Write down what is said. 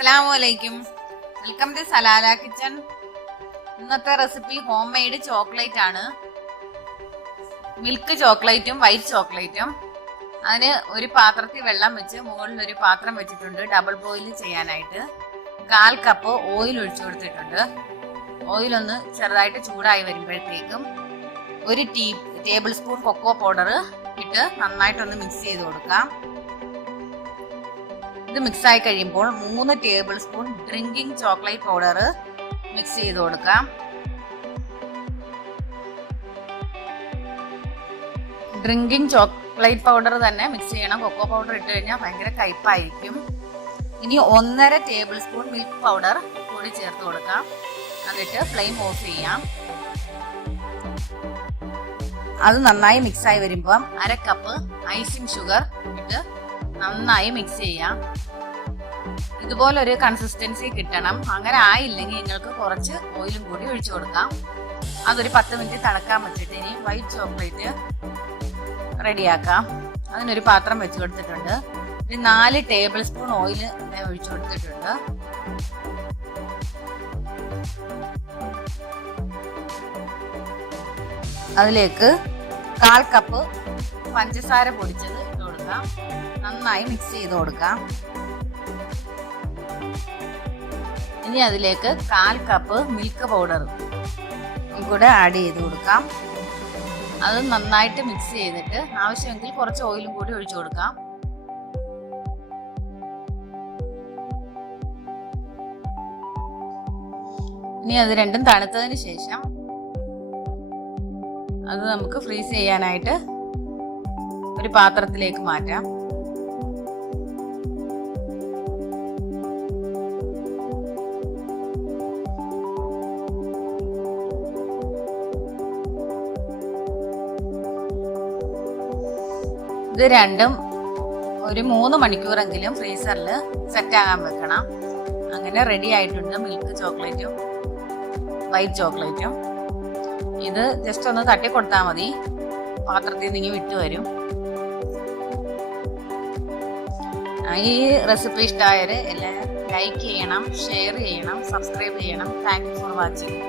Assalamualaikum. Welcome to Salalah kitchen. ഇന്നത്തെ recipe home made chocolate ആണ്. Milk ചോക്ലേറ്റും white ചോക്ലേറ്റും. അതിന് ഒരു പാത്രത്തിൽ വെള്ളം വെച്ച് മുകളിൽ ഒരു പാത്രം വെച്ചിട്ടുണ്ട് ഡബിൾ ബോയിൽ ചെയ്യാനായിട്ട്. 1/4 കപ്പ് ഓയിൽ ഒഴിച്ചു കൊടുത്തിട്ടുണ്ട്. ഓയിൽ ഒന്ന് ചെറുതായിട്ട് ചൂടായി വരുമ്പോഴത്തേക്കും 1 ടേബിൾ സ്പൂൺ കൊക്കോ പൗഡർ ഇട്ട് നന്നായിട്ടൊന്ന് മിക്സ് ചെയ്ത് കൊടുക്കാം. ഇത് മിക്സ് ആയി കഴിയുമ്പോൾ 3 table spoon drinking chocolate powder mix ചെയ്ത് കൊടുക്കാം. ഡ്രിങ്കിങ് ചോക്ലേറ്റ് പൗഡർ തന്നെ മിക്സ് ചെയ്യണം. കൊക്കോ പൗഡർ ഇട്ട് കഴിഞ്ഞാൽ ഭയങ്കര കയ്പായിരിക്കും. ഇനി 1.5 ടേബിൾ സ്പൂൺ മിൽക്ക് പൗഡർ കൂടി ചേർത്ത് കൊടുക്കാം. എന്നിട്ട് ഫ്ലെയിം ഓഫ് ചെയ്യാം. അത് നന്നായി മിക്സ് ആയി വരുമ്പം 1/2 കപ്പ് ഐസിങ് ഷുഗർ ഇട്ട് നന്നായി മിക്സ് ചെയ്യാം. ഇതുപോലൊരു കൺസിസ്റ്റൻസി കിട്ടണം. അങ്ങനെ ആയില്ലെങ്കിൽ നിങ്ങൾക്ക് കുറച്ച് ഓയിലും കൂടി ഒഴിച്ചു കൊടുക്കാം. അതൊരു 10 മിനിറ്റ് തിളക്കാൻ വെച്ചിട്ട് ഇനി വൈറ്റ് ചോക്ലേറ്റ് റെഡിയാക്കാം. അതിനൊരു പാത്രം വെച്ച് കൊടുത്തിട്ടുണ്ട്. ഒരു 4 ടേബിൾ സ്പൂൺ ഓയിൽ ഒഴിച്ചു കൊടുത്തിട്ടുണ്ട്. അതിലേക്ക് 1/4 കപ്പ് പഞ്ചസാര പൊടിച്ചത് ഇട്ട് കൊടുക്കാം. നന്നായി മിക്സ് ചെയ്ത് കൊടുക്കാം. ഇനി അതിലേക്ക് 1/4 കപ്പ് മിൽക്ക് പൗഡർ കൂടെ ആഡ് ചെയ്ത് കൊടുക്കാം. അത് നന്നായിട്ട് മിക്സ് ചെയ്തിട്ട് ആവശ്യമെങ്കിൽ കുറച്ച് ഓയിലും കൂടി ഒഴിച്ചു കൊടുക്കാം. ഇനി അത് രണ്ടും തണുത്തതിന് ശേഷം അത് നമുക്ക് ഫ്രീസ് ചെയ്യാനായിട്ട് ഒരു പാത്രത്തിലേക്ക് മാറ്റാം. ഇത് രണ്ടും ഒരു 3 മണിക്കൂറെങ്കിലും ഫ്രീസറിൽ സെറ്റ് ആകാൻ വെക്കണം. അങ്ങനെ റെഡി ആയിട്ടുണ്ട് മിൽക്ക് ചോക്ലേറ്റും വൈറ്റ് ചോക്ലേറ്റും. ഇത് ജസ്റ്റ് ഒന്ന് തട്ടി കൊടുത്താൽ മതി, പാത്രത്തിൽ നിന്ന് വിട്ടു വരും. ഈ റെസിപ്പി ഇഷ്ടമായാൽ എല്ലാവരും ലൈക്ക് ചെയ്യണം, ഷെയർ ചെയ്യണം, സബ്സ്ക്രൈബ് ചെയ്യണം. Thank you for watching.